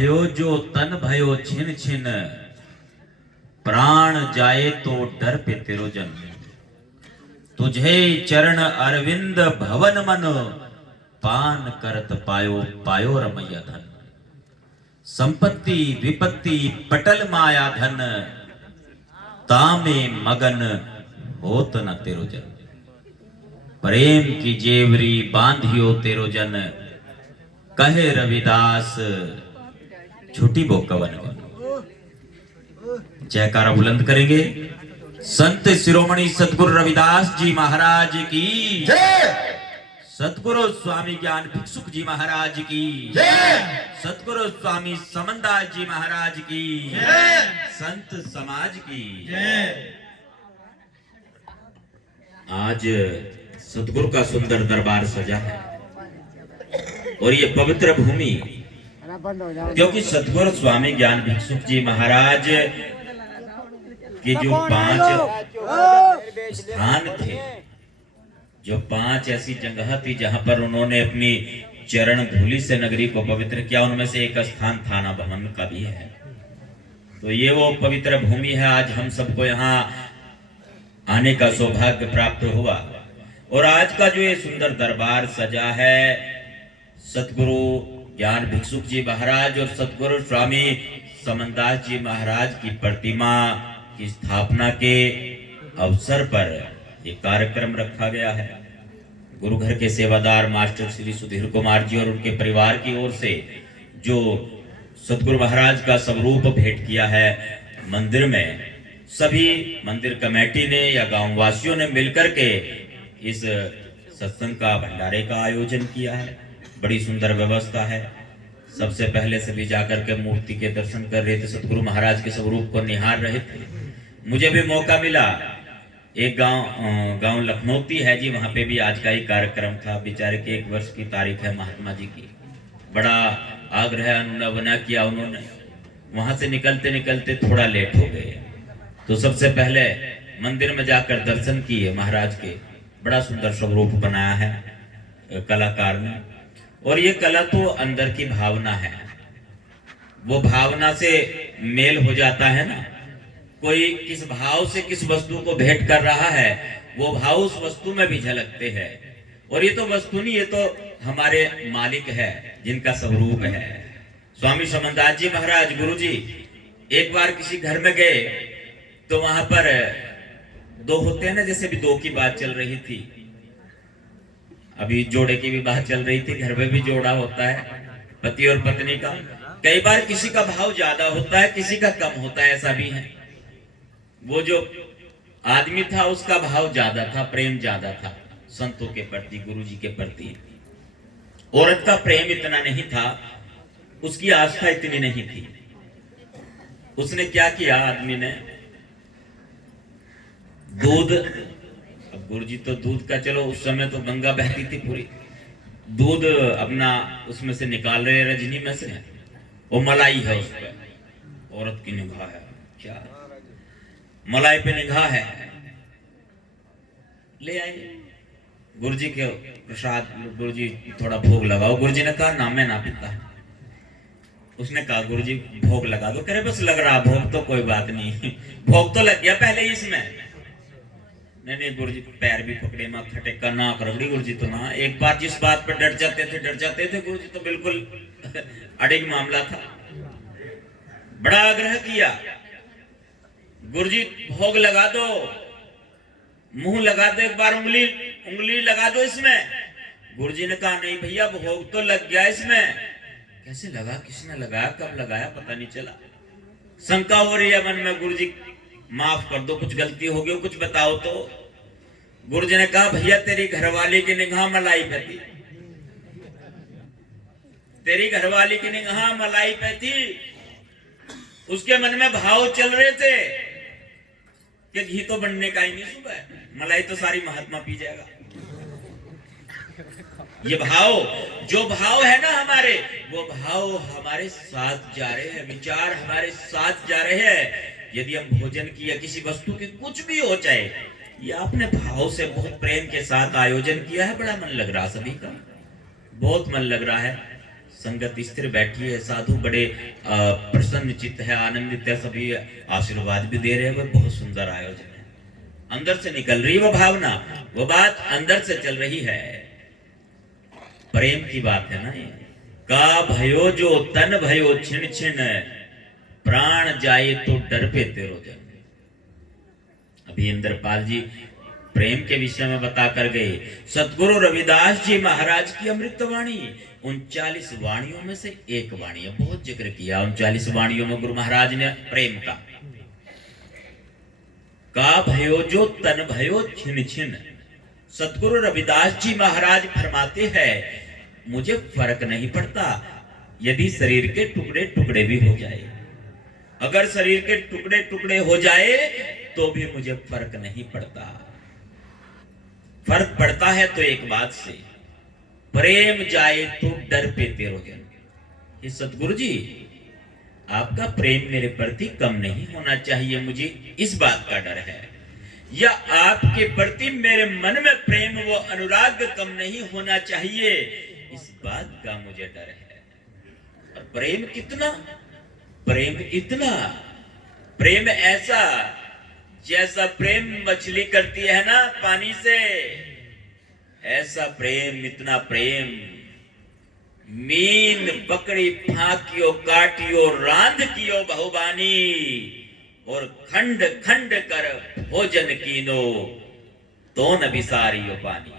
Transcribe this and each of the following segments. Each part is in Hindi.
भयो जो तन भयो छिन छिन, प्राण जाए तो डर पे तेरो जन। तुझे चरण अरविंद भवन मन, पान करत पायो पायो रमैया धन। संपत्ति विपत्ति पटल माया धन, तामे मगन होत न तेरो जन। प्रेम की जेवरी बांधियो तेरो जन, कहे रविदास छुटी बो कवन। जयकारा बुलंद करेंगे। संत शिरोमणि सतगुरु रविदास जी महाराज की जय। सतगुरु स्वामी ज्ञान भिक्षुक जी महाराज की जय। सतगुरु स्वामी समनदास जी महाराज की जय। संत समाज की जय। आज सतगुरु का सुंदर दरबार सजा है और ये पवित्र भूमि, क्योंकि सतगुरु स्वामी ज्ञान भिक्षुक जी महाराज के जो 5 स्थान थे, जो 5 ऐसी जगह थी जहां पर उन्होंने अपनी चरण धूलि से नगरी को पवित्र किया, उनमें से एक स्थान थाना भवन का भी है। तो ये वो पवित्र भूमि है। आज हम सबको यहाँ आने का सौभाग्य प्राप्त हुआ और आज का जो ये सुंदर दरबार सजा है, सतगुरु ज्ञान भिक्षुक जी महाराज और सतगुरु स्वामी समनदास जी महाराज की प्रतिमा की स्थापना के अवसर पर ये कार्यक्रम रखा गया है। गुरु घर के सेवादार मास्टर श्री सुधीर कुमार जी और उनके परिवार की ओर से जो सतगुरु महाराज का स्वरूप भेंट किया है मंदिर में, सभी मंदिर कमेटी ने या गांव वासियों ने मिलकर के इस सत्संग का भंडारे का आयोजन किया है। बड़ी सुंदर व्यवस्था है। सबसे पहले सभी जाकर के मूर्ति के दर्शन कर रहे थे, सतगुरु महाराज के स्वरूप को निहार रहे थे। मुझे भी मौका मिला, एक गांव लखनौती है जी, वहां पे भी आज का ही कार्यक्रम था। बेचारे के 1 वर्ष की तारीख है महात्मा जी की। बड़ा आग्रह अनुनवना किया उन्होंने। वहां से निकलते निकलते थोड़ा लेट हो गए, तो सबसे पहले मंदिर में जाकर दर्शन किए महाराज के। बड़ा सुंदर स्वरूप बनाया है कलाकार ने, और ये कला तो अंदर की भावना है। वो भावना से मेल हो जाता है ना। कोई किस भाव से किस वस्तु को भेंट कर रहा है, वो भाव उस वस्तु में भी झलकते हैं। और ये तो वस्तु नहीं, ये तो हमारे मालिक है जिनका स्वरूप है। स्वामी समनदास जी महाराज गुरु जी एक बार किसी घर में गए, तो वहां पर 2 होते हैं ना, जैसे भी 2 की बात चल रही थी, अभी जोड़े की भी बात चल रही थी, घर में भी जोड़ा होता है पति और पत्नी का। कई बार किसी का भाव ज्यादा होता है, किसी का कम होता है, ऐसा भी है। वो जो आदमी था उसका भाव ज्यादा था, प्रेम ज्यादा था संतों के प्रति, गुरु जी के प्रति। औरत का प्रेम इतना नहीं था, उसकी आस्था इतनी नहीं थी। उसने क्या किया, आदमी ने दूध, अब गुरु जी तो दूध का, चलो उस समय तो गंगा बहती थी पूरी, दूध अपना उसमें से निकाल रहे, रजनी में से, वो मलाई है उस पर, औरत की निगाह है, क्या मलाई पे निगाह है, ले आए गुरु जी के प्रसाद। गुरु जी थोड़ा भोग लगाओ। गुरु जी ने कहा ना, मैं ना पीता। उसने कहा गुरु जी भोग लगा दो। कह रहे बस लग रहा भोग, तो कोई बात नहीं, भोग तो लग गया पहले ही इसमें। नहीं गुरु जी पैर भी पकड़े, माथा टेका, ना करवड़ी गुरु जी तो ना। एक बार जिस बात पर डर जाते थे गुरु जी, तो बिल्कुल अड़िग मामला था। बड़ा आग्रह किया, गुरु जी भोग लगा दो, मुंह लगा दो, एक बार उंगली लगा दो इसमें। गुरु जी ने कहा नहीं भैया, भोग तो लग गया इसमें। कैसे लगा, किसने लगाया, कब लगाया, पता नहीं चला। शंका हो रही है मन में, गुरु जी माफ कर दो, कुछ गलती हो गई, कुछ बताओ तो। गुरु जी ने कहा भैया तेरी घरवाली की निगाह मलाई पे थी, तेरी घरवाली की निगाह मलाई पे थी। उसके मन में भाव चल रहे थे कि घी तो बनने का ही नहीं, सुबह मलाई तो सारी महात्मा पी जाएगा। ये भाव, जो भाव है ना हमारे, वो भाव हमारे साथ जा रहे हैं, विचार हमारे साथ जा रहे हैं। यदि हम भोजन की या किसी वस्तु की कुछ भी हो चाहे, ये आपने भाव से बहुत प्रेम के साथ आयोजन किया है, बड़ा मन लग रहा, सभी का बहुत मन लग रहा है। संगत स्थिर बैठी है, साधु बड़े प्रसन्न चित्त है, आनंदित है, सभी आशीर्वाद भी दे रहे हैं। वो बहुत सुंदर आयोजन है, अंदर से निकल रही है वो भावना, वो बात अंदर से चल रही है। प्रेम की बात है ना ये। का भयो जो तन भयो छिन छिन, प्राण जाए तो डर पे तेरो जन। अभी इंद्रपाल जी प्रेम के विषय में बता कर गए। सतगुरु रविदास जी महाराज की अमृतवाणी 39 वाणियों में से एक वाणी है, बहुत जिक्र किया 39 वाणियों में गुरु महाराज ने प्रेम का भयो जो तन भयो छिन छिन। सतगुरु रविदास जी महाराज फरमाते हैं, मुझे फर्क नहीं पड़ता यदि शरीर के टुकड़े टुकड़े भी हो जाए, अगर शरीर के टुकड़े टुकड़े हो जाए तो भी मुझे फर्क नहीं पड़ता। फर्क पड़ता है तो एक बात से, प्रेम जाए तो डर पे तेरो जन। ये सतगुरु जी, आपका प्रेम मेरे प्रति कम नहीं होना चाहिए, मुझे इस बात का डर है, या आपके प्रति मेरे मन में प्रेम वो अनुराग कम नहीं होना चाहिए, इस बात का मुझे डर है। और प्रेम कितना, प्रेम इतना, प्रेम ऐसा जैसा प्रेम मछली करती है ना पानी से, ऐसा प्रेम, इतना प्रेम मीन पकड़ी फाकियो काटियो रांध कियो बहुबानी, और खंड खंड कर भोजन कीनो तो न बिसारियो पानी।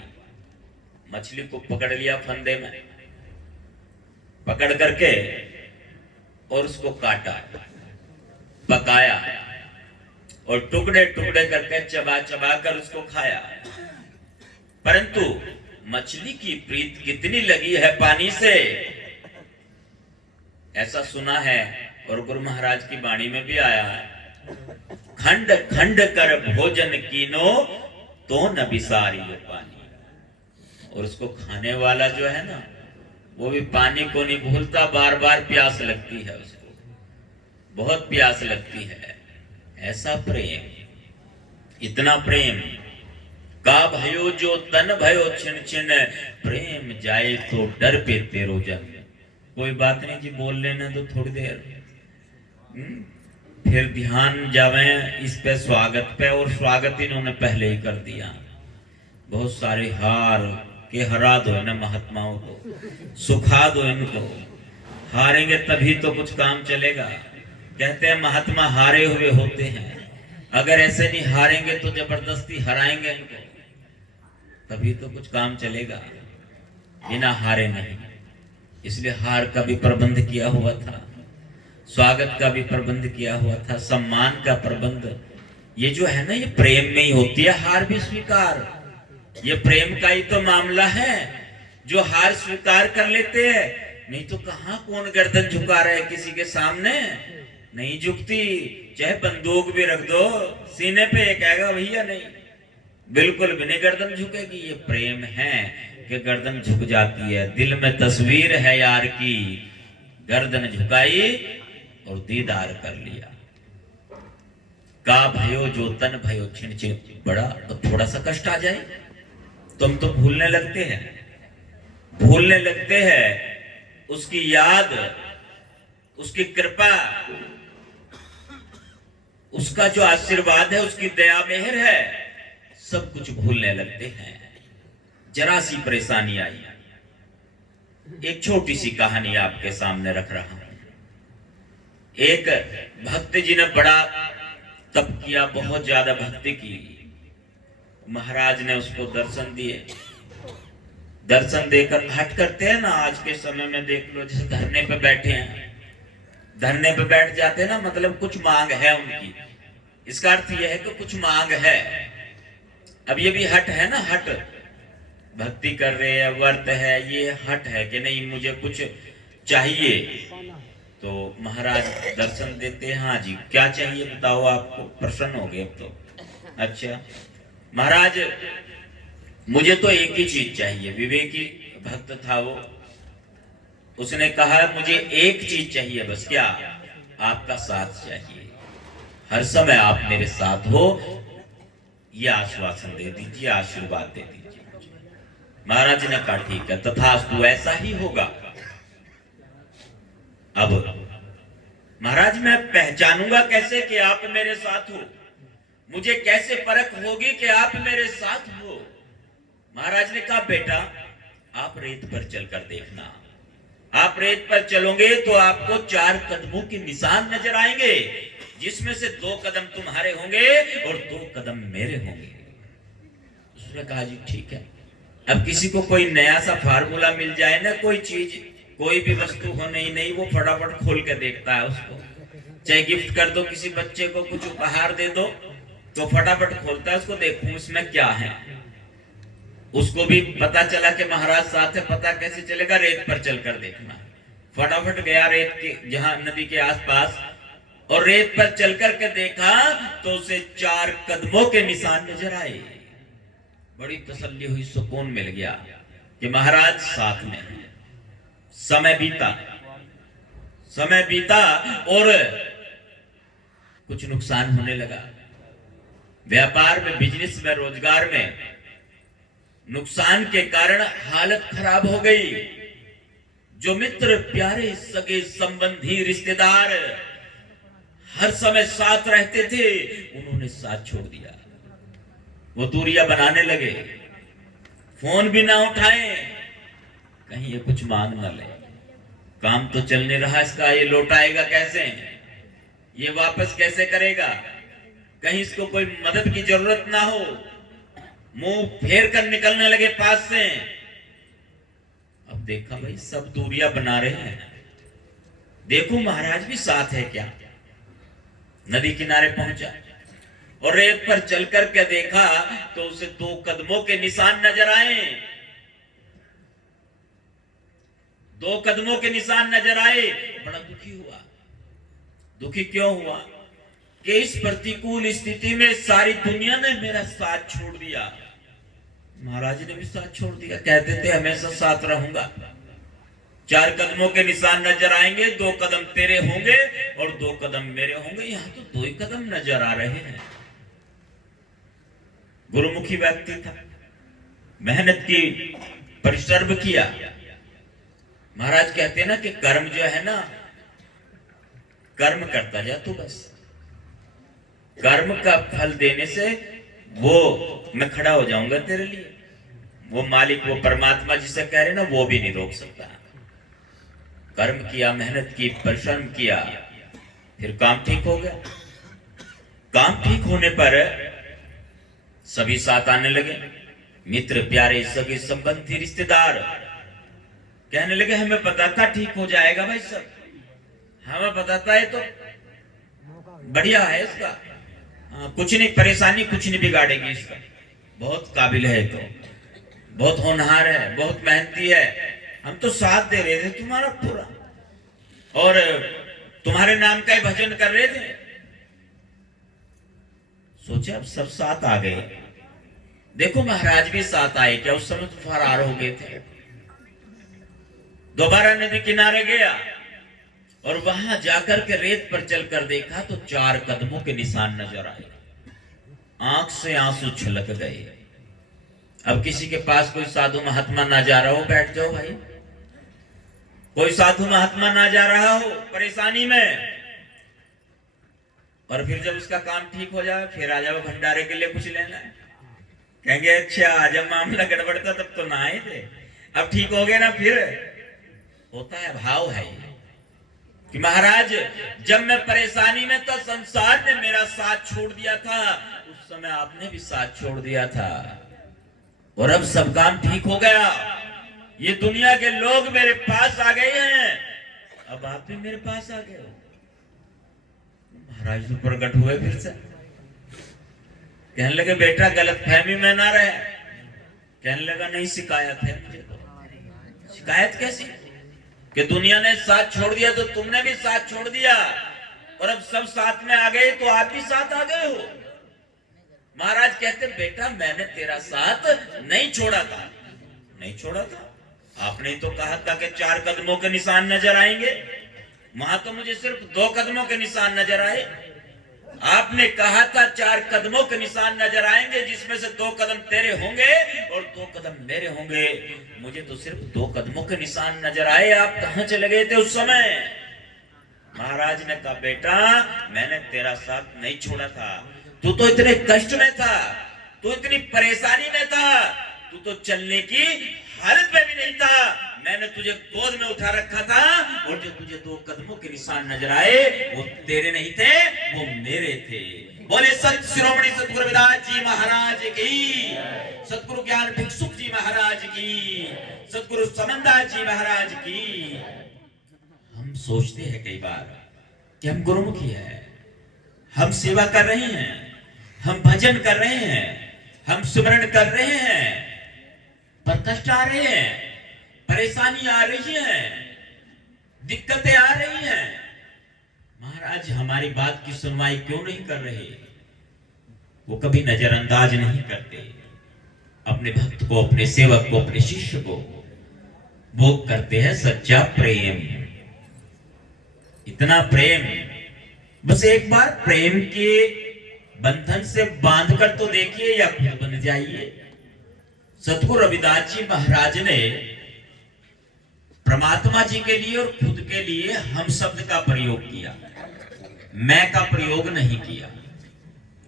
मछली को पकड़ लिया फंदे में, पकड़ करके और उसको काटा, पकाया और टुकड़े टुकड़े करके चबा चबा कर उसको खाया। परंतु मछली की प्रीत कितनी लगी है पानी से, ऐसा सुना है और गुरु महाराज की वाणी में भी आया है, खंड खंड कर भोजन कीनो तो न बिसारियो पानी। और उसको खाने वाला जो है ना, वो भी पानी को नहीं भूलता, बार बार प्यास लगती है उसको, बहुत प्यास लगती है। ऐसा प्रेम, इतना प्रेम। का भयो जो तन भयो छिन छिन, प्रेम जाए तो डर पे तेरो जन। कोई बात नहीं जी, बोल लेना तो थोड़ी देर, फिर ध्यान जावे इस पे स्वागत पे, और स्वागत इन्होंने पहले ही कर दिया। बहुत सारे हार के हरा दो ना महात्माओं को, सुखा दो इनको, हारेंगे तभी तो कुछ काम चलेगा। कहते हैं महात्मा हारे हुए होते हैं, अगर ऐसे नहीं हारेंगे तो जबरदस्ती हराएंगे इनको, तभी तो कुछ काम चलेगा, बिना हारे नहीं। इसलिए हार का भी प्रबंध किया हुआ था, स्वागत का भी प्रबंध किया हुआ था, सम्मान का प्रबंध। ये जो है ना, ये प्रेम में ही होती है हार भी स्वीकार। ये प्रेम का ही तो मामला है, जो हार स्वीकार कर लेते हैं। नहीं तो कहां कौन गर्दन झुका रहा है किसी के सामने, नहीं झुकती। चाहे बंदूक भी रख दो सीने पे, ये कहेगा भैया नहीं, बिल्कुल भी नहीं गर्दन झुकेगी। ये प्रेम है कि गर्दन झुक जाती है। दिल में तस्वीर है यार की, गर्दन झुकाई और दीदार कर लिया। का भयो जो तन भयो छिन छिन, बड़ा तो थोड़ा सा कष्ट आ जाए तुम तो भूलने लगते हैं, भूलने लगते हैं उसकी याद, उसकी कृपा, उसका जो आशीर्वाद है, उसकी दया मेहर है, सब कुछ भूलने लगते हैं। जरा सी परेशानी आई, एक छोटी सी कहानी आपके सामने रख रहा हूं। एक भक्त जी ने बड़ा तप किया, बहुत ज्यादा भक्ति की। महाराज ने उसको दर्शन दिए। दर्शन देकर हट करते हैं ना, आज के समय में देख लो, जैसे धरने पे बैठे हैं, धरने पे बैठ जाते हैं ना, मतलब कुछ मांग है उनकी, इसका अर्थ यह है कि कुछ मांग है। अब ये भी हट है ना, हट, भक्ति कर रहे हैं, व्रत है, ये हट है कि नहीं मुझे कुछ चाहिए। तो महाराज दर्शन देते हैं, हाँ जी क्या चाहिए बताओ, आपको प्रसन्न हो गए अब तो। अच्छा महाराज मुझे तो एक ही चीज चाहिए। विवेकी भक्त था वो, उसने कहा मुझे एक चीज चाहिए बस, क्या? आपका साथ चाहिए, हर समय आप मेरे साथ हो, ये आश्वासन दे दीजिए, आशीर्वाद दे दीजिए मुझे। महाराज ने कहा ठीक है, तथास्तु ऐसा ही होगा। अब महाराज मैं पहचानूंगा कैसे कि आप मेरे साथ हो, मुझे कैसे परख होगी कि आप मेरे साथ हो। महाराज ने कहा बेटा आप रेत पर चलकर देखना, आप रेत पर चलोगे तो आपको 4 कदमों के निशान नजर आएंगे, जिसमें से 2 कदम तुम्हारे होंगे और 2 कदम मेरे होंगे। उसने कहा जी ठीक है। अब किसी को कोई नया सा फार्मूला मिल जाए ना, कोई चीज कोई भी वस्तु हो नई नई, वो फटाफट खोल के देखता है उसको। चाहे गिफ्ट कर दो किसी बच्चे को, कुछ उपहार दे दो तो फटाफट खोलता है उसको, देखूं इसमें क्या है। उसको भी पता चला कि महाराज साथ है, पता कैसे चलेगा, रेत पर चलकर देखना। फटाफट गया रेत के जहां नदी के आसपास, और रेत पर चलकर के देखा तो उसे 4 कदमों के निशान नजर आए। बड़ी तसल्ली हुई, सुकून मिल गया कि महाराज साथ में है। समय बीता, समय बीता और कुछ नुकसान होने लगा। व्यापार में, बिजनेस में, रोजगार में नुकसान के कारण हालत खराब हो गई। जो मित्र, प्यारे, सगे संबंधी, रिश्तेदार हर समय साथ रहते थे, उन्होंने साथ छोड़ दिया। वो दूरियां बनाने लगे, फोन भी ना उठाएं, कहीं ये कुछ मांग ना ले। काम तो चल नहीं रहा इसका, ये लौटाएगा कैसे, ये वापस कैसे करेगा, कहीं इसको कोई मदद की जरूरत ना हो। मुंह फेर कर निकलने लगे पास से। अब देखा भाई सब दूरियां बना रहे हैं, देखो महाराज भी साथ है क्या। नदी किनारे पहुंचा और रेत पर चलकर के देखा तो उसे 2 कदमों के निशान नजर आए। 2 कदमों के निशान नजर आए। बड़ा दुखी हुआ। दुखी क्यों हुआ कि इस प्रतिकूल स्थिति में सारी दुनिया ने मेरा साथ छोड़ दिया, महाराज ने भी साथ छोड़ दिया। कहते थे हमेशा साथ रहूंगा। 4 कदमों के निशान नजर आएंगे, 2 कदम तेरे होंगे और 2 कदम मेरे होंगे। यहां तो 2 ही कदम नजर आ रहे हैं। गुरुमुखी व्यक्ति था, मेहनत की, परिश्रम किया। महाराज कहते हैं ना कि कर्म जो है ना, कर्म करता जा तू, बस कर्म का फल देने से वो मैं खड़ा हो जाऊंगा तेरे लिए। वो मालिक, वो परमात्मा जिसे कह रहे ना, वो भी नहीं रोक सकता। कर्म किया, मेहनत की, परिश्रम किया, फिर काम ठीक हो गया। काम ठीक होने पर सभी साथ आने लगे, मित्र, प्यारे, सगे संबंधी, रिश्तेदार कहने लगे हमें पता था ठीक हो जाएगा भाई, सब हमें पता था, ये तो बढ़िया है इसका, कुछ नहीं, परेशानी कुछ नहीं बिगाड़ेगी इसका, बहुत काबिल है, तो बहुत होनहार है, बहुत मेहनती है। हम तो साथ दे रहे थे तुम्हारा पूरा, और तुम्हारे नाम का ही भजन कर रहे थे। सोचा अब सब साथ आ गए। देखो महाराज भी साथ आए क्या, उस समय तो फरार हो गए थे। दोबारा नदी किनारे गया और वहां जाकर के रेत पर चलकर देखा तो 4 कदमों के निशान नजर आए। आंख से आंसू छलक गए। अब किसी के पास कोई साधु महात्मा ना जा रहा हो, बैठ जाओ भाई। कोई साधु महात्मा ना जा रहा हो परेशानी में, और फिर जब उसका काम ठीक हो जाए फिर आ जाओ भंडारे के लिए कुछ लेना है। कहेंगे अच्छा जब मामला गड़बड़ था तब तो ना आए थे, अब ठीक हो गए ना, फिर होता है। भाव है कि महाराज जब मैं परेशानी में था, संसार ने मेरा साथ छोड़ दिया था, उस समय आपने भी साथ छोड़ दिया था, और अब सब काम ठीक हो गया। ये दुनिया के लोग मेरे पास आ गए हैं, अब आप भी मेरे पास आ गए हो। महाराज तो प्रकट हुए फिर से, कहने लगे बेटा गलत फहमी में ना रहे। कहने लगा नहीं, शिकायत है मुझे। तो शिकायत कैसी कि दुनिया ने साथ छोड़ दिया तो तुमने भी साथ छोड़ दिया, और अब सब साथ में आ गए तो आप भी साथ आ गए हो। महाराज कहते बेटा मैंने तेरा साथ नहीं छोड़ा था, नहीं छोड़ा था। आपने तो कहा था कि 4 कदमों के निशान नजर आएंगे, वहां तो मुझे सिर्फ 2 कदमों के निशान नजर आए। आपने कहा था 4 कदमों के निशान नजर आएंगे, जिसमें से 2 कदम तेरे होंगे और 2 कदम मेरे होंगे। मुझे तो सिर्फ 2 कदमों के निशान नजर आए। आप कहां चले गए थे उस समय? महाराज ने कहा, बेटा मैंने तेरा साथ नहीं छोड़ा था, तू तो इतने कष्ट में था, तू इतनी परेशानी में था, तू तो चलने की हालत में भी नहीं था। मैंने तुझे गोद में उठा रखा था और जो तुझे 2 कदमों के निशान नजर आए वो तेरे नहीं थे, वो मेरे थे। बोले संत शिरोमणि सतगुरु रविदास जी महाराज की, सतगुरु ज्ञान भिक्षुक जी महाराज की, सतगुरु समनदास जी महाराज की। हम सोचते हैं कई बार कि हम गुरुमुखी है, हम सेवा कर रहे हैं, हम भजन कर रहे हैं, हम सुमरण कर रहे हैं, पर कष्ट आ रहे हैं, परेशानी आ रही है, दिक्कतें आ रही हैं। महाराज हमारी बात की सुनवाई क्यों नहीं कर रहे? वो कभी नजरअंदाज नहीं करते अपने भक्त को, अपने सेवक को, अपने शिष्य को। वो करते हैं सच्चा प्रेम, इतना प्रेम। बस एक बार प्रेम के बंधन से बांध कर तो देखिए या खुद बन जाइए। सतगुरु रविदास जी महाराज ने परमात्मा जी के लिए और खुद के लिए हम शब्द का प्रयोग किया, मैं का प्रयोग नहीं किया।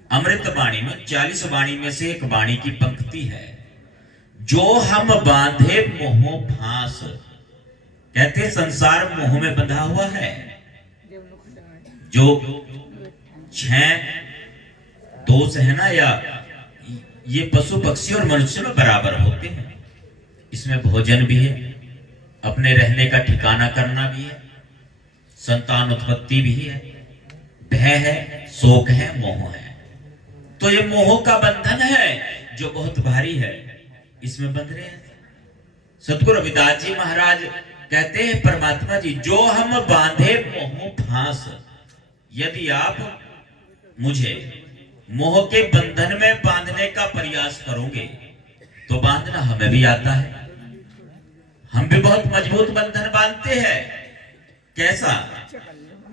अमृत वाणी में 40 वाणी में से एक वाणी की पंक्ति है, जो हम बांधे मोह फांस। कहते संसार मोह में बंधा हुआ है। जो 6 दोष है ना, या ये पशु पक्षी और मनुष्य में बराबर होते हैं। इसमें भोजन भी है, अपने रहने का ठिकाना करना भी है, संतान उत्पत्ति भी है, भय है, शोक है, मोह है। तो ये मोह का बंधन है जो बहुत भारी है, इसमें बंध रहे हैं। सतगुरु रविदास जी महाराज कहते हैं, परमात्मा जी जो हम बांधे मोह फांस, यदि आप मुझे मोह के बंधन में बांधने का प्रयास करोगे तो बांधना हमें भी आता है। हम भी बहुत मजबूत बंधन बांधते हैं। कैसा?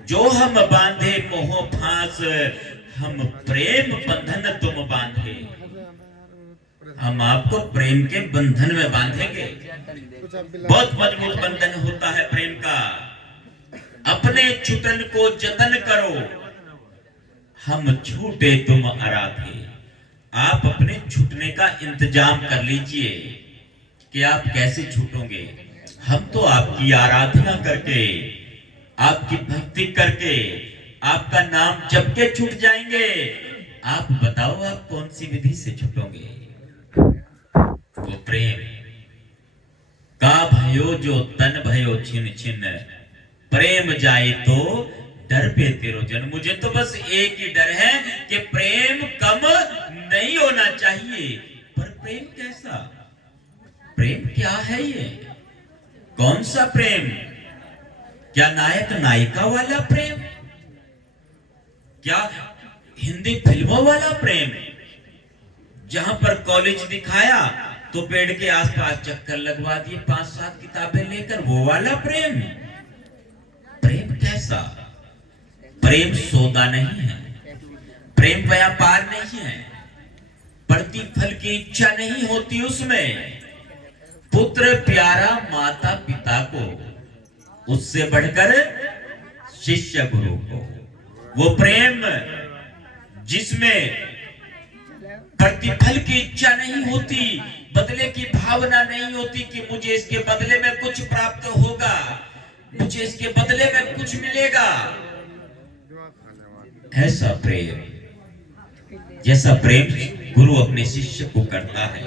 जो हम बांधे मोह फांस, हम प्रेम बंधन तुम बांधे। हम आपको प्रेम के बंधन में बांधेंगे। बहुत मजबूत बंधन होता है प्रेम का। अपने छुटन को जतन करो, हम छूटे तुम आराधे। आप अपने छूटने का इंतजाम कर लीजिए कि आप कैसे छूटोगे। हम तो आपकी आराधना करके, आपकी भक्ति करके, आपका नाम जप के छूट जाएंगे। आप बताओ आप कौन सी विधि से छूटोगे? वो प्रेम का भयो जो तन भयो छिन छिन, प्रेम जाए तो डर पे तेरो जन। मुझे तो बस एक ही डर है कि प्रेम कम नहीं होना चाहिए। पर प्रेम कैसा? प्रेम क्या है ये? कौन सा प्रेम? क्या नायक नायिका वाला प्रेम? क्या हिंदी फिल्मों वाला प्रेम, जहां पर कॉलेज दिखाया तो पेड़ के आसपास चक्कर लगवा दिए 5-7 किताबें लेकर, वो वाला प्रेम? प्रेम कैसा? प्रेम सौदा नहीं है, प्रेम व्यापार नहीं है, प्रतिफल की इच्छा नहीं होती उसमें। पुत्र प्यारा माता पिता को, उससे बढ़कर शिष्य गुरु को। वो प्रेम जिसमें प्रतिफल की इच्छा नहीं होती, बदले की भावना नहीं होती कि मुझे इसके बदले में कुछ प्राप्त होगा, मुझे इसके बदले में कुछ मिलेगा। ऐसा प्रेम, जैसा प्रेम गुरु अपने शिष्य को करता है,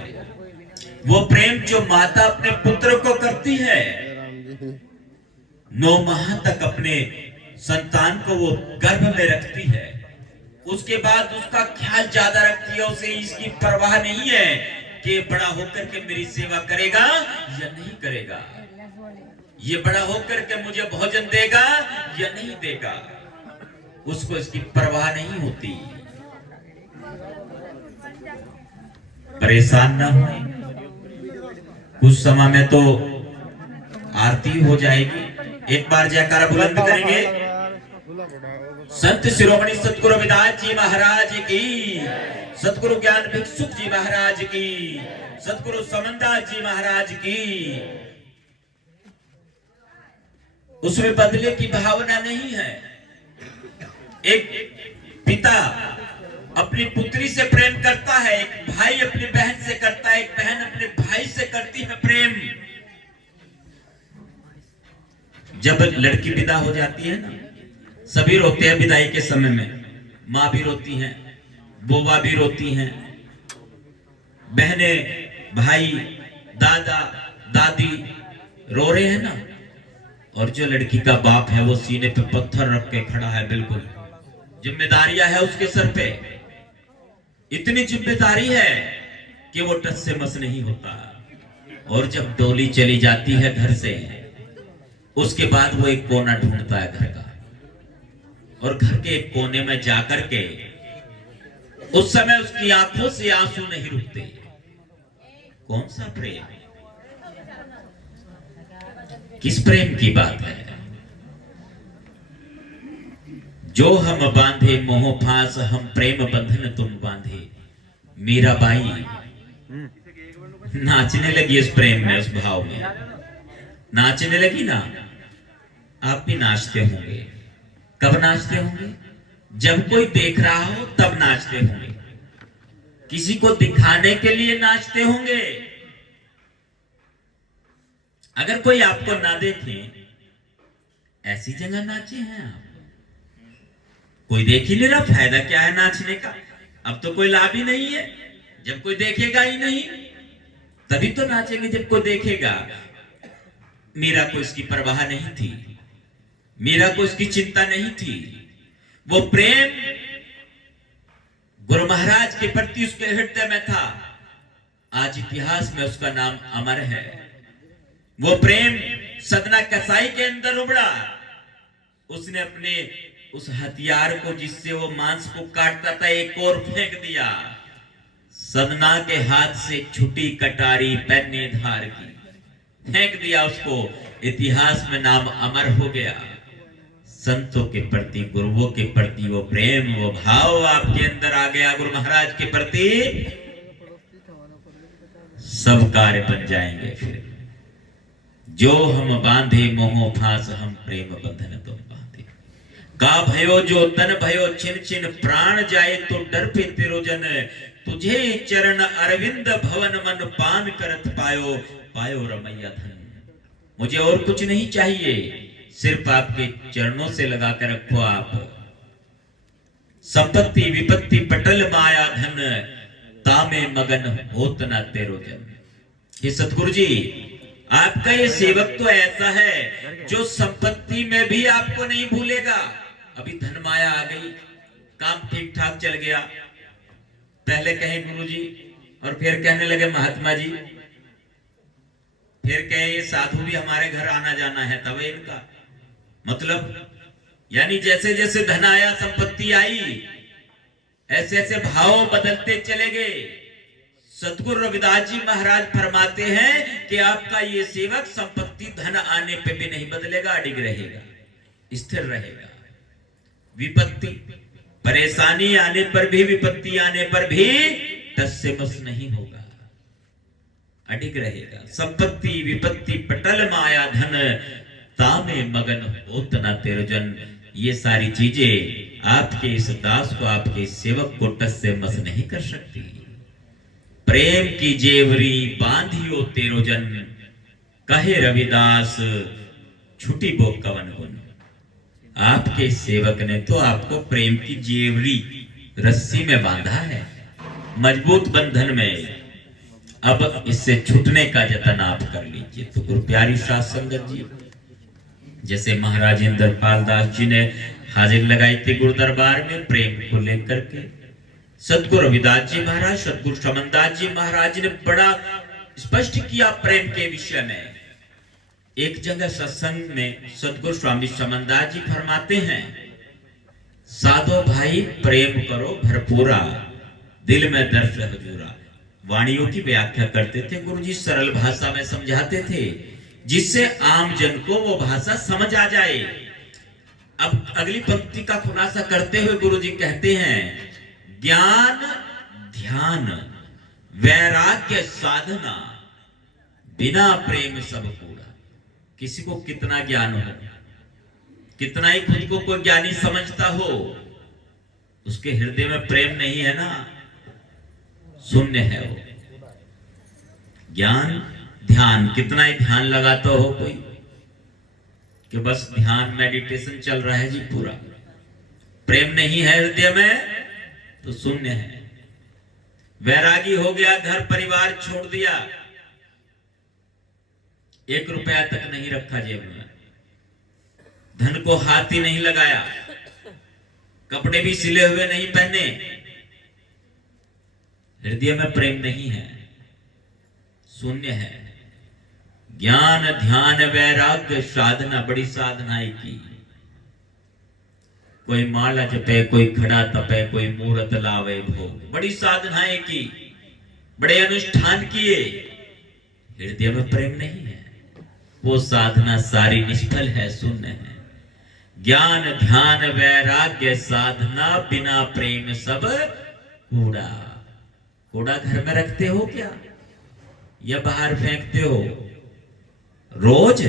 वो प्रेम जो माता अपने पुत्र को करती है। 9 माह तक अपने संतान को वो गर्भ में रखती है, उसके बाद उसका ख्याल ज्यादा रखती है। उसे इसकी परवाह नहीं है कि बड़ा होकर के मेरी सेवा करेगा या नहीं करेगा, ये बड़ा होकर के मुझे भोजन देगा या नहीं देगा। उसको इसकी परवाह नहीं होती। परेशान ना हो, कुछ समय में तो आरती हो जाएगी। एक बार जयकारा बुलंद करेंगे। संत शिरोमणि सतगुरु रविदास जी महाराज की, सतगुरु ज्ञान भिक्षुक जी महाराज की, सतगुरु समनदास जी महाराज की। उसमें बदले की भावना नहीं है। एक पिता अपनी पुत्री से प्रेम करता है, एक भाई अपनी बहन से करता है, एक बहन अपने भाई से करती है प्रेम। जब लड़की विदा हो जाती है ना, सभी रोते हैं विदाई के समय में। माँ भी रोती हैं, बुआ भी रोती हैं, बहनें, भाई, दादा, दादी रो रहे हैं ना। और जो लड़की का बाप है वो सीने पे पत्थर रख के खड़ा है, बिल्कुल जिम्मेदारियां है उसके सर पे। इतनी जिम्मेदारी है कि वो टस से मस नहीं होता। और जब डोली चली जाती है घर से, उसके बाद वो एक कोना ढूंढता है घर का, और घर के एक कोने में जाकर के उस समय उसकी आंखों से आंसू नहीं रुकते। कौन सा प्रेम, किस प्रेम की बात है? जो हम बांधे मोह फांस, हम प्रेम बंधन तुम बांधे। मीराबाई नाचने लगी उस प्रेम में, उस भाव में नाचने लगी ना। आप भी नाचते होंगे। कब नाचते होंगे? जब कोई देख रहा हो तब नाचते होंगे। किसी को दिखाने के लिए नाचते होंगे। अगर कोई आपको ना देखे, ऐसी जगह नाचे हैं आप। कोई देख ही नहीं रहा, फायदा क्या है नाचने का? अब तो कोई लाभ ही नहीं है। जब कोई देखेगा ही नहीं तभी तो नाचेंगे, जब कोई देखेगा। मीरा को इसकी परवाह नहीं थी, मीरा को इसकी चिंता नहीं थी। वो प्रेम गुरु महाराज के प्रति उसके हृदय में था। आज इतिहास में उसका नाम अमर है। वो प्रेम सदना कसाई के अंदर उमड़ा। उसने अपने उस हथियार को जिससे वो मांस को काटता था, एक और फेंक दिया। सदना के हाथ से छुटी कटारी पैने धार की, फेंक दिया उसको। इतिहास में नाम अमर हो गया। संतों के प्रति, गुरुओं के प्रति वो प्रेम, वो भाव आपके अंदर आ गया। गुरु महाराज के प्रति सब कार्य बन जाएंगे। फिर जो हम बांधे मोह फांस, हम प्रेम बंधन तुम बांधे। का भयो जो तन भयो छिन छिन, प्राण जाए तो डर पे तिरोजन। तुझे चरण अरविंद भवन, मन पान करत पायो, पायो रमैया धन। मुझे और कुछ नहीं चाहिए, सिर्फ आपके चरणों से लगा कर रखो आप। संपत्ति विपत्ति पटल माया धन, तामे मगन होत ना तेरो जन। ये सतगुरु जी, आपका ये सेवक तो ऐसा है जो संपत्ति में भी आपको नहीं भूलेगा। अभी धन माया आ गई, काम ठीक ठाक चल गया, पहले कहे गुरु जी और फिर कहने लगे महात्मा जी, फिर कहे ये साधु भी हमारे घर आना जाना है, तब इनका मतलब, यानी जैसे जैसे धन आया, संपत्ति आई, ऐसे ऐसे भाव बदलते चले गए। सतगुरु रविदास जी महाराज फरमाते हैं कि आपका ये सेवक संपत्ति धन आने पे भी नहीं बदलेगा, अडिग रहेगा, स्थिर रहेगा। विपत्ति परेशानी आने पर भी, विपत्ति आने पर भी टस से मस नहीं होगा, अडिग रहेगा। संपत्ति विपत्ति पटल माया धन, तामे मगन होत ना तेरो जन। ये सारी चीजें आपके इस दास को, आपके सेवक को टस से मस नहीं कर सकती। प्रेम की जेवरी बांधियो तेरो जन, कहे रविदास छुटी बो कवन गुन। आपके सेवक ने तो आपको प्रेम की जेवरी रस्सी में बांधा है, मजबूत बंधन में। अब इससे छूटने का जतन आप कर लीजिए। तो गुरु प्यारी साध संगत जी, जैसे महाराज इंद्रपाल दास जी ने हाजिर लगाई थी गुरु दरबार में प्रेम को लेकर के, सतगुरु रविदास जी महाराज, सतगुरु समनदास जी महाराज ने बड़ा स्पष्ट किया प्रेम के विषय में। एक जगह सत्संग में सतगुरु स्वामी समनदास जी फरमाते हैं, साधो भाई प्रेम करो भरपूरा, दिल में दर्द हजूरा। वाणियों की व्याख्या करते थे गुरु जी, सरल भाषा में समझाते थे, जिससे आम जन को वो भाषा समझ आ जाए। अब अगली पंक्ति का खुलासा करते हुए गुरु जी कहते हैं, ज्ञान ध्यान वैराग्य साधना, बिना प्रेम सब कूड़ा। किसी को कितना ज्ञान हो, कितना ही खुद को कोई ज्ञानी समझता हो, उसके हृदय में प्रेम नहीं है ना, शून्य है वो। ज्ञान ध्यान, कितना ही ध्यान लगाता हो कोई कि बस ध्यान मेडिटेशन चल रहा है जी, पूरा प्रेम नहीं है हृदय में तो शून्य है। वैरागी हो गया, घर परिवार छोड़ दिया, 1 रुपया तक नहीं रखा जेब में, धन को हाथ ही नहीं लगाया, कपड़े भी सिले हुए नहीं पहने, हृदय में प्रेम नहीं है, शून्य है। ज्ञान ध्यान वैराग्य साधना, बड़ी साधनाएं की, कोई माला जपे, कोई खड़ा तपे, कोई मूर्त लावे भोग, बड़ी साधनाएं की, बड़े अनुष्ठान किए, हृदय में प्रेम नहीं है, वो साधना सारी निष्फल है, शून्य है। ज्ञान ध्यान वैराग्य साधना बिना प्रेम सब कूड़ा। कूड़ा घर में रखते हो क्या या बाहर फेंकते हो रोज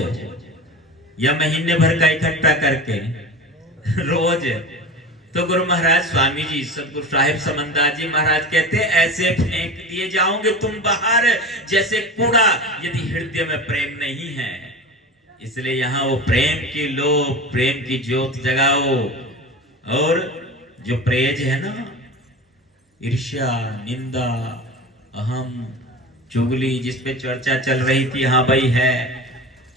या महीने भर का इकट्ठा करके रोज? तो गुरु महाराज स्वामी जी सतगुरु साहिब समंदास जी महाराज कहते ऐसे फेंक दिए जाओगे तुम बाहर जैसे कूड़ा, यदि हृदय में प्रेम नहीं है। इसलिए यहाँ वो प्रेम की लो, प्रेम की ज्योत जगाओ। और जो प्रेज है ना, ईर्ष्या निंदा अहम चुगली, जिसपे चर्चा चल रही थी, हाँ भाई है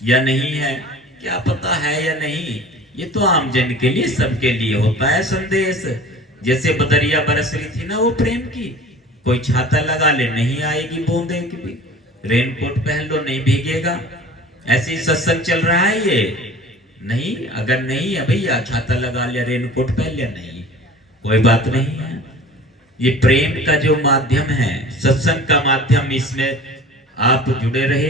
या नहीं है, क्या पता है या नहीं, ये तो आम जन के लिए, सबके लिए होता है संदेश। जैसे बदरिया बरस रही थी ना वो प्रेम की, कोई छाता लगा ले नहीं आएगी बूंदे की भी, रेनकोट पहन लो नहीं भीगेगा, ऐसे ही सत्संग चल रहा है ये। नहीं, अगर नहीं है भैया, छाता लगा लिया, रेनकोट पहन लिया, नहीं कोई बात नहीं है। ये प्रेम का जो माध्यम है, सत्संग का माध्यम, इसमें आप जुड़े रहे।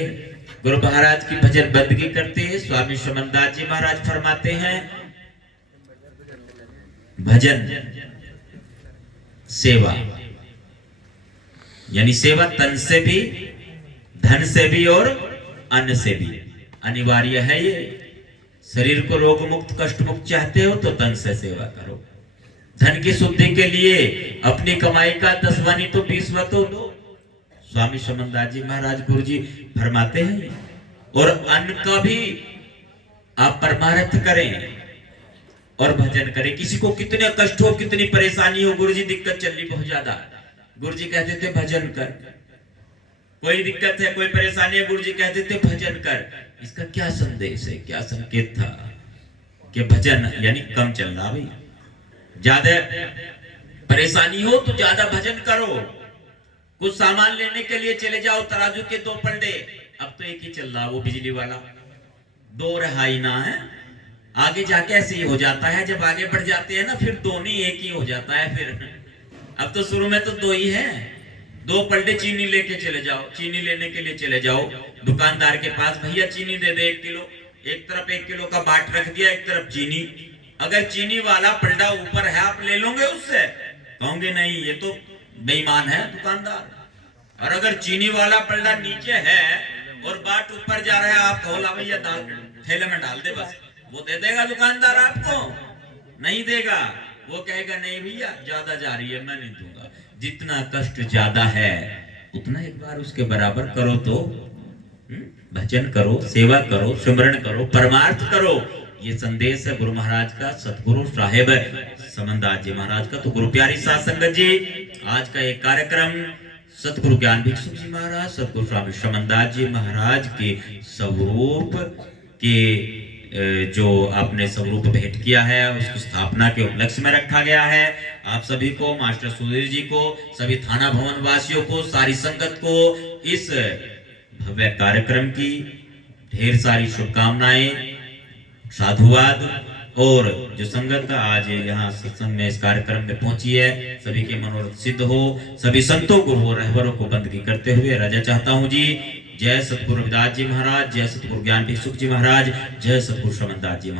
गुरु महाराज की भजन बंदगी करते हैं। स्वामी समंदास जी महाराज फरमाते हैं भजन सेवा, यानी सेवा तन से भी, धन से भी और अन्न से भी अनिवार्य है। ये शरीर को रोग मुक्त कष्ट मुक्त चाहते हो तो तन से सेवा करो, धन की शुद्धि के लिए अपनी कमाई का 10वां नहीं तो 20वां तो दो। स्वामी समंदास जी महाराज गुरु जी फरमाते हैं। और अन्न का भी आप परमार्थ करें और भजन करें। किसी को कितने कष्ट हो, कितनी परेशानी हो, गुरु जी दिक्कत चल रही बहुत ज्यादा, गुरु जी कहते थे भजन कर। कोई दिक्कत है, कोई परेशानी है, गुरु जी कहते थे भजन कर। इसका क्या संदेश है, क्या संकेत था कि भजन यानी कम चल रहा भाई, ज्यादा परेशानी हो तो ज्यादा भजन करो। कुछ सामान लेने के लिए चले जाओ, तराजू के 2 पलड़े, अब तो एक ही चल रहा वो बिजली वाला, 2 रहाई ना है। आगे जाके ऐसे ही हो जाता है, जब आगे बढ़ जाते हैं ना फिर दोनों एक ही हो जाता है फिर। अब तो शुरू में तो 2 ही है। 2 पलड़े चीनी लेके चले जाओ, चीनी लेने के लिए चले जाओ दुकानदार के पास, भैया चीनी दे दे 1 किलो। एक तरफ 1 किलो का बाट रख दिया, एक तरफ चीनी। अगर चीनी वाला पलड़ा ऊपर है आप ले लोगे उससे, कहोगे नहीं ये तो बेईमान है दुकानदार। और अगर चीनी वाला पलड़ा नीचे है और बाट ऊपर जा रहा है, आप कहो ला भैया दाल थैले में डाल दे, बस वो दे देगा दुकानदार आपको? नहीं देगा, वो कहेगा नहीं भैया ज्यादा जा रही है मैं नहीं दूंगा। जितना कष्ट ज्यादा है उतना एक बार उसके बराबर करो तो भजन करो, सेवा करो, सिमरण करो, परमार्थ करो। ये संदेश है गुरु महाराज का, सतगुरु साहेब समंदास जी महाराज का। तो गुरु प्यारी साध संगत जी, आज का एक कार्यक्रम सतगुरु ज्ञान भिक्षुक जी महाराज, सतगुरु स्वामी समंदास जी महाराज के स्वरूप के जो आपने स्वरूप भेंट किया है उसकी स्थापना के उपलक्ष्य में रखा गया है। आप सभी को, मास्टर सुधीर जी को, सभी थाना भवन वासियों को, सारी संगत को इस भव्य कार्यक्रम की ढेर सारी शुभकामनाएं, साधुवाद। और जो संगत आज यहाँ सत्संग में इस कार्यक्रम में पहुंची है, सभी के मनोरथ सिद्ध हो, सभी संतों को, रहबरों को बंदगी करते हुए रजा चाहता हूँ जी। जय सतगुरु रविदास जी महाराज, जय सतगुरु ज्ञान भिक्षुक जी महाराज, जय सतगुरु समंदास जी महाराज।